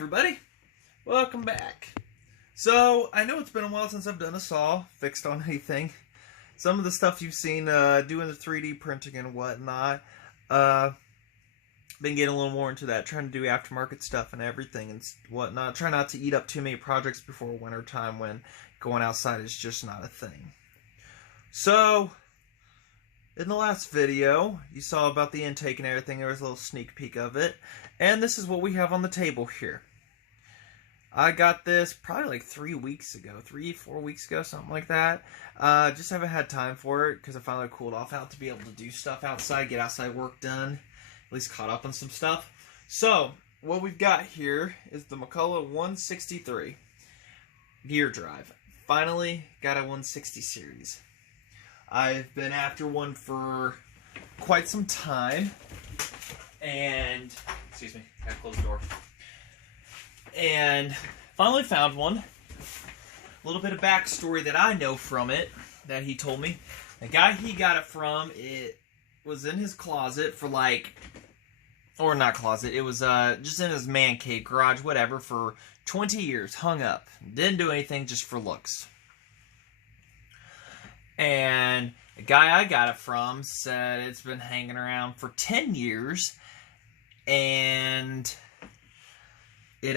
everybody, welcome back. So, I know it's been a while since I've done a saw, fixed on anything. Some of the stuff you've seen doing the 3D printing and whatnot, been getting a little more into that, trying to do aftermarket stuff and everything and whatnot. Try not to eat up too many projects before winter time when going outside is just not a thing. So, in the last video, you saw about the intake and everything. There was a little sneak peek of it. And this is what we have on the table here. I got this probably like 3 weeks ago, 3-4 weeks ago, something like that. Just haven't had time for it because I finally cooled off out to be able to do stuff outside, get outside work done, at least caught up on some stuff. So, what we've got here is the McCulloch 163 gear drive. Finally got a 160 series. I've been after one for quite some time, and, excuse me, gotta close the door. And finally found one. A little bit of backstory that I know from it, that he told me. The guy he got it from, it was in his closet for like, or not closet, it was just in his man cave, garage, whatever, for 20 years, hung up. Didn't do anything, just for looks. And the guy I got it from said it's been hanging around for 10 years, and it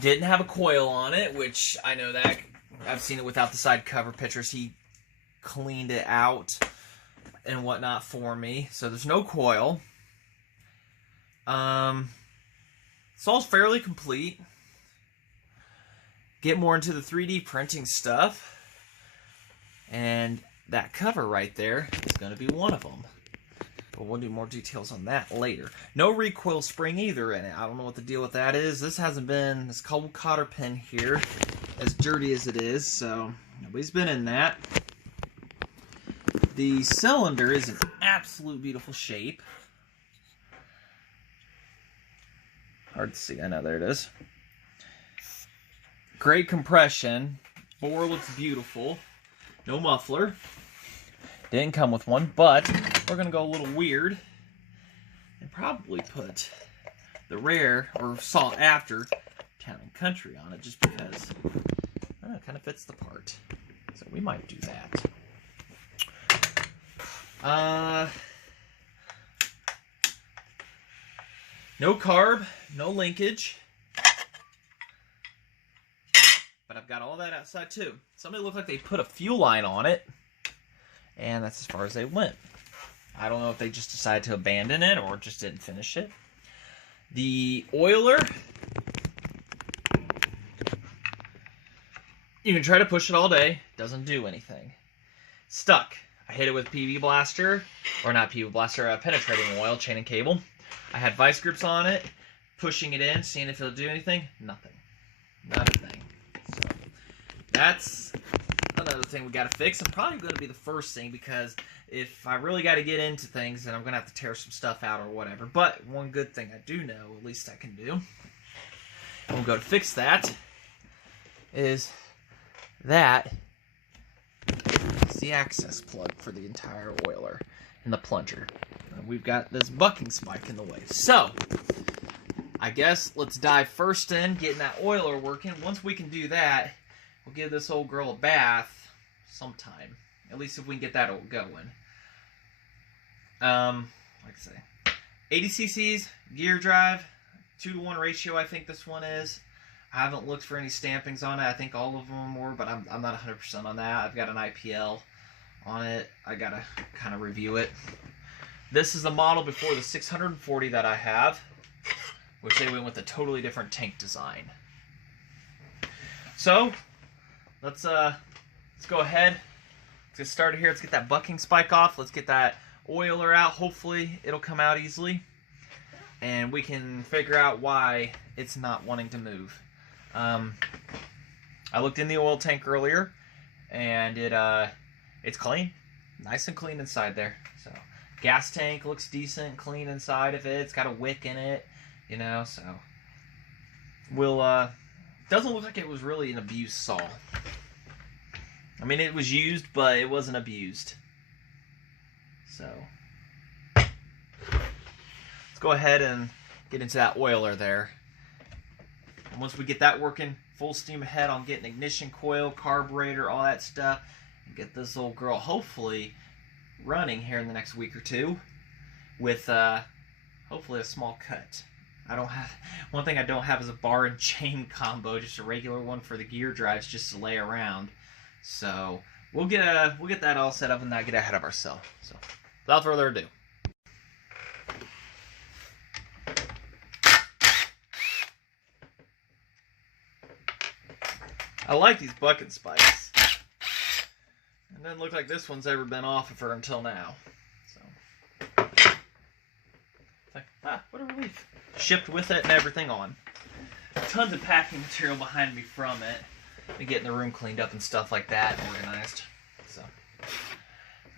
didn't have a coil on it, which I know that. I've seen it without the side cover pictures. He cleaned it out and whatnot for me, so there's no coil. It's all fairly complete. Get more into the 3D printing stuff, and that cover right there is going to be one of them. But we'll do more details on that later. No recoil spring either in it. I don't know what the deal with that is. This hasn't been, this cold cotter pin here, as dirty as it is, so nobody's been in that. The cylinder is in absolute beautiful shape. Hard to see, I know, there it is. Great compression. Bore looks beautiful. No muffler. Didn't come with one, but we're going to go a little weird and probably put the rare or sought after Town and Country on it just because it kind of fits the part. So we might do that. No carb, no linkage. But I've got all that outside too. Somebody looked like they put a fuel line on it, and that's as far as they went. I don't know if they just decided to abandon it or just didn't finish it. The oiler, you can try to push it all day, doesn't do anything. Stuck. I hit it with PV blaster, or not PV blaster, penetrating oil, chain and cable. I had vice grips on it, pushing it in, seeing if it'll do anything. Nothing. Not a thing. So that's another thing we got to fix. I'm probably going to be the first thing because if I really got to get into things, then I'm going to have to tear some stuff out or whatever. But one good thing I do know, at least I can do, and we'll go to fix that, is that it's the access plug for the entire oiler and the plunger. And we've got this bucking spike in the way. So I guess let's dive first in, getting that oiler working. Once we can do that, we'll give this old girl a bath sometime. At least if we can get that going. Like I say, 80 cc's, gear drive, 2-to-1 ratio I think this one is. I haven't looked for any stampings on it. I think all of them were, but I'm not 100% on that. I've got an IPL on it. I gotta kind of review it. This is the model before the 640 that I have, which they went with a totally different tank design. So let's go ahead. Let's get started here. Let's get that bucking spike off. Let's get that oiler out. Hopefully it'll come out easily, and we can figure out why it's not wanting to move. I looked in the oil tank earlier, and it's clean, nice and clean inside there. So gas tank looks decent, clean inside of it. It's got a wick in it, you know. So we'll doesn't look like it was really an abused saw. I mean, it was used, but it wasn't abused. So let's go ahead and get into that oiler there. And once we get that working full steam ahead on getting ignition coil, carburetor, all that stuff, and get this old girl hopefully running here in the next week or two with hopefully a small cut. One thing I don't have is a bar and chain combo, just a regular one for the gear drives just to lay around. So we'll get that all set up and not get ahead of ourselves. So without further ado. I like these bucket spikes. It doesn't look like this one's ever been off of her until now. So it's like, what a relief. Shipped with it and everything on. Tons of packing material behind me from it. And getting the room cleaned up and stuff like that and organized. So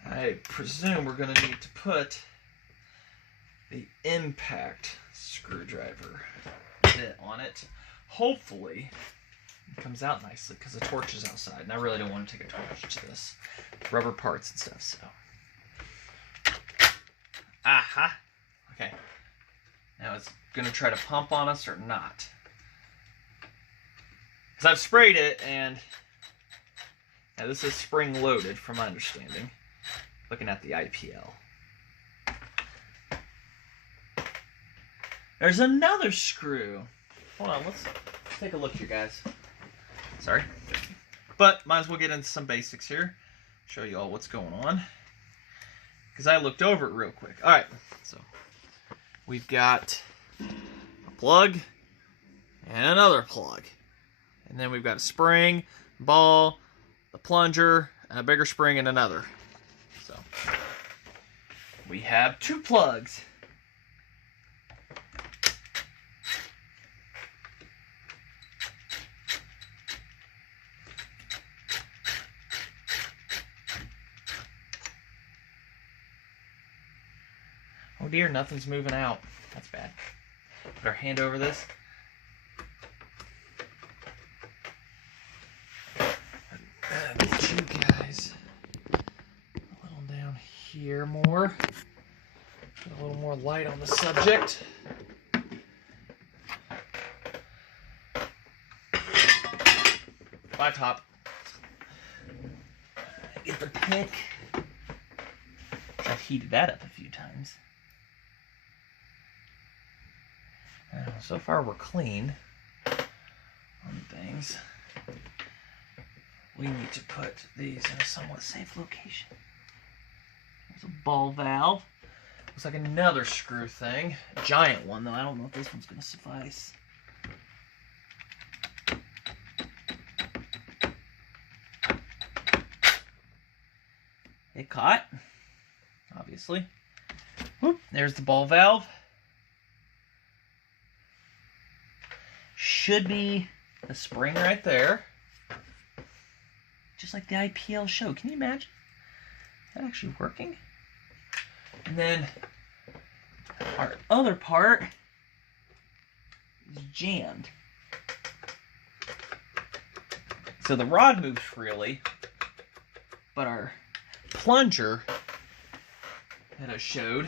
I presume we're going to need to put the impact screwdriver bit on it. Hopefully it comes out nicely because the torch is outside and I really don't want to take a torch to this. Rubber parts and stuff, so. Aha! Okay. Now it's going to try to pump on us or not. Because I've sprayed it and now this is spring loaded from my understanding. Looking at the IPL. There's another screw. Hold on, let's take a look here, guys. Sorry. But might as well get into some basics here. Show you all what's going on. Because I looked over it real quick. Alright, so we've got a plug and another plug. And then we've got a spring, ball, a plunger, and a bigger spring and another. So we have 2 plugs. Oh dear, nothing's moving out. That's bad. Put our hand over this. Get you guys a little down here more. Get a little more light on the subject. Bye, top. Get the pick. I've heated that up a few times. So far we're clean on things. We need to put these in a somewhat safe location. There's a ball valve. Looks like another screw thing. A giant one though. I don't know if this one's going to suffice. It caught, obviously. Whoop, there's the ball valve. Should be the spring right there. Just like the IPL show. Can you imagine that actually working? And then our other part is jammed. So the rod moves freely, but our plunger that I showed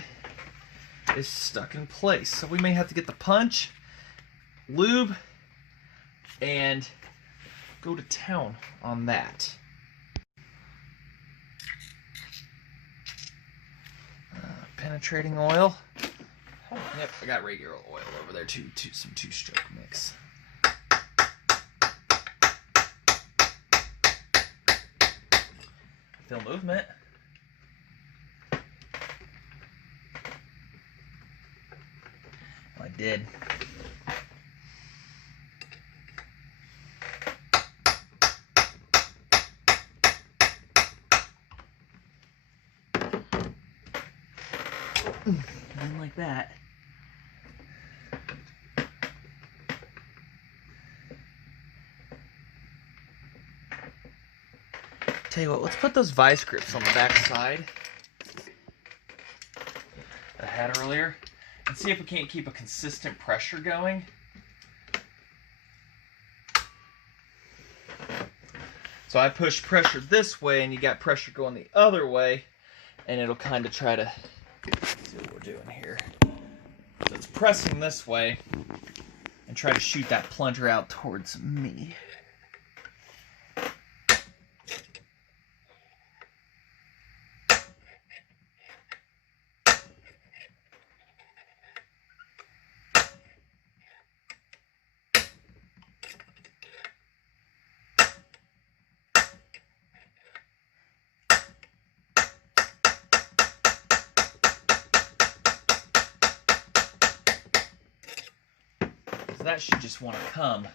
is stuck in place. So we may have to get the punch, lube, and go to town on that. Penetrating oil. Oh, yep, I got regular oil over there too. Some 2-stroke mix. Feel movement. Well, I did. And like that. Tell you what, let's put those vice grips on the back side that I had earlier and see if we can't keep a consistent pressure going. So I push pressure this way and you got pressure going the other way, and it'll kind of try to see what we're doing here. So it's pressing this way and try to shoot that plunger out towards me. That should just want to come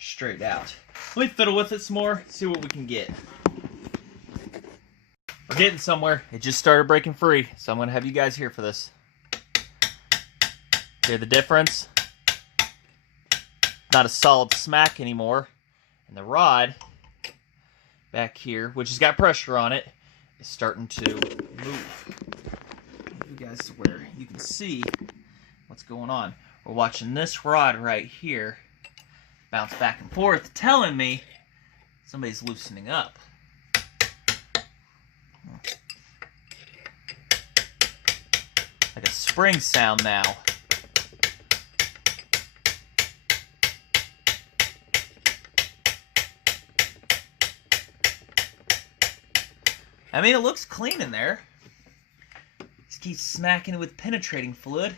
straight out. Let me fiddle with it some more, see what we can get. We're getting somewhere. It just started breaking free, so I'm going to have you guys here for this. Hear the difference? Not a solid smack anymore. And the rod back here, which has got pressure on it, is starting to move. You guys where you can see what's going on. We're watching this rod right here bounce back and forth, telling me somebody's loosening up. Like a spring sound now. I mean, it looks clean in there. Just keep smacking it with penetrating fluid.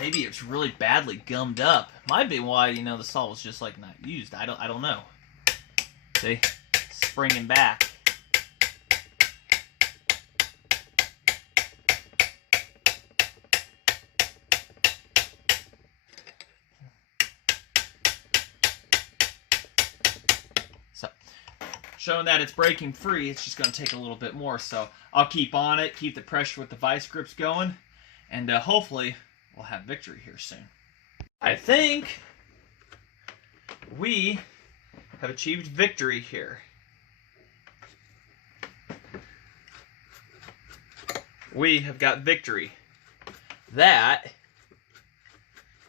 Maybe it's really badly gummed up. Might be why, you know, the saw was just like not used. I don't know. See? Springing back. So, showing that it's breaking free, it's just going to take a little bit more. So, I'll keep on it, keep the pressure with the vice grips going, and hopefully we'll have victory here soon. I think we have achieved victory here. We have got victory. That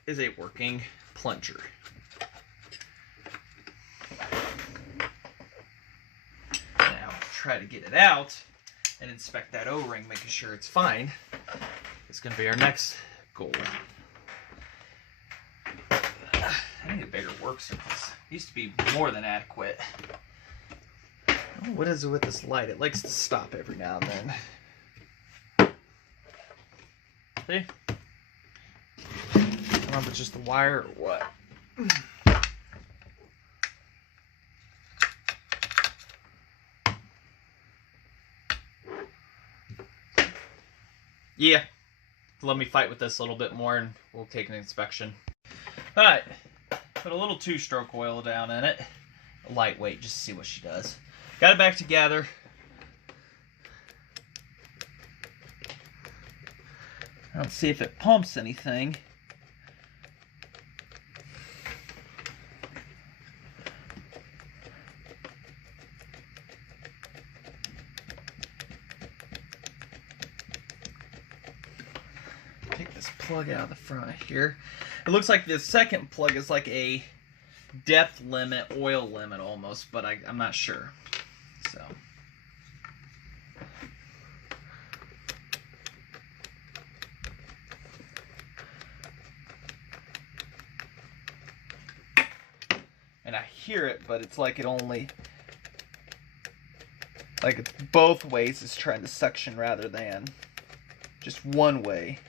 is a working plunger. Now, try to get it out and inspect that O-ring, making sure it's fine. It's going to be our next goal. I need a bigger work surface. It used to be more than adequate. Oh, what is it with this light? It likes to stop every now and then. See? I don't know if it's just the wire or what. Yeah. Let me fight with this a little bit more and we'll take an inspection. Alright. Put a little 2-stroke oil down in it. Lightweight, just to see what she does. Got it back together. Let's see if it pumps anything. Take this plug out of the front here. It looks like the second plug is like a depth limit, oil limit almost, but I'm not sure. So. And I hear it, but it's like it only, like it's both ways it's trying to suction rather than just one way.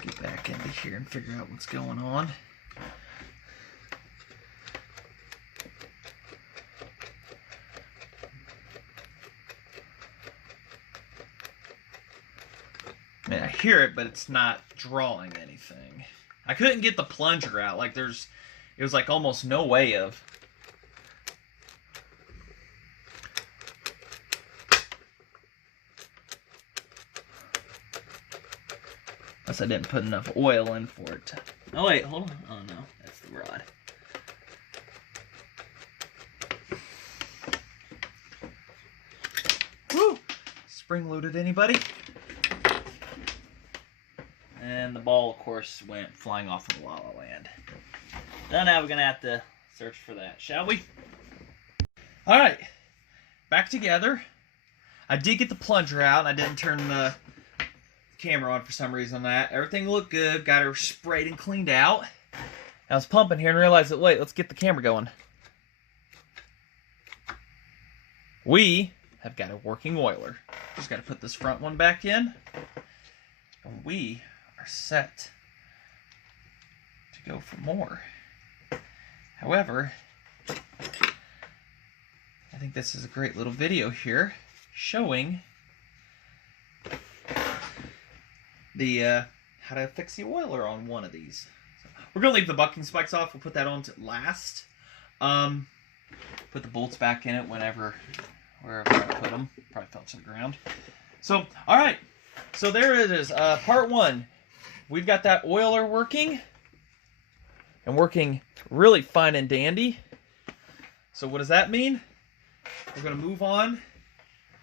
Get back into here and figure out what's going on. I mean, I hear it, but it's not drawing anything. I couldn't get the plunger out. Like it was like almost no way of. Unless I didn't put enough oil in for it. Oh wait, hold on. Oh no, that's the rod. Woo! Spring loaded, anybody? And the ball, of course, went flying off in La La Land. So now we're going to have to search for that, shall we? All right, back together. I did get the plunger out, and I didn't turn the camera on for some reason on that. Everything looked good. Got her sprayed and cleaned out. I was pumping here and realized that, wait, let's get the camera going. We have got a working oiler. Just got to put this front one back in. And we are set to go for more. However, I think this is a great little video here showing the how to fix the oiler on one of these. So we're going to leave the bucking spikes off. We'll put that on to last. Put the bolts back in it wherever I put them. Probably fell to the ground. So, all right. So there it is. Part one. We've got that oiler working. And working really fine and dandy. So what does that mean? We're going to move on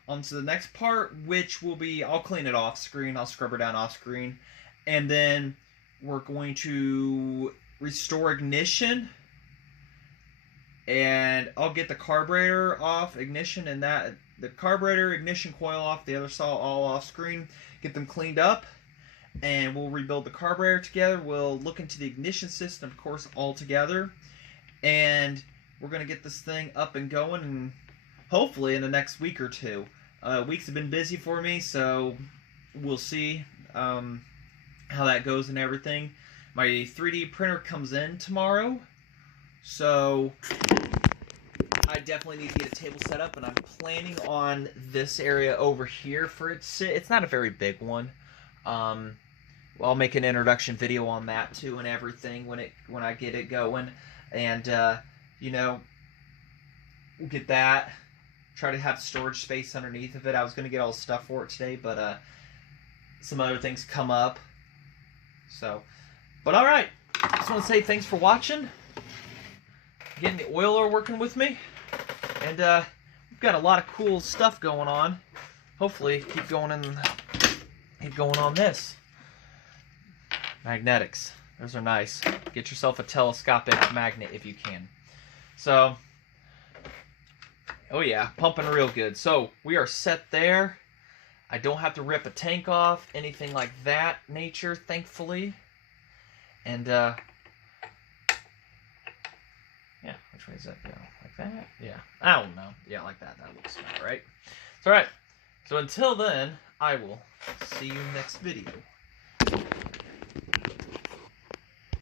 to the next part, which will be, I'll clean it off screen. I'll scrub her down off screen. And then we're going to restore ignition. And I'll get the carburetor off, ignition, and the carburetor, ignition coil off, the other saw all off screen. Get them cleaned up, and we'll rebuild the carburetor together. We'll look into the ignition system, of course, all together. And we're going to get this thing up and going, and hopefully in the next week or two. Weeks have been busy for me, so we'll see how that goes and everything. My 3D printer comes in tomorrow. So I definitely need to get a table set up, and I'm planning on this area over here for it to sit. It's not a very big one. I'll make an introduction video on that too and everything when I get it going, and you know, we'll get that. Try to have storage space underneath of it. I was going to get all the stuff for it today, but some other things come up. So, but all right. Just want to say thanks for watching. Getting the oiler working with me, and we've got a lot of cool stuff going on. Hopefully keep going on this. Magnetics, those are nice. Get yourself a telescopic magnet if you can. So, oh yeah, pumping real good. So we are set there. I don't have to rip a tank off, anything like that nature, thankfully. And yeah, which way does that go? Like that? Yeah. I don't know. Yeah, like that. That looks about right. It's alright. So until then, I will see you next video.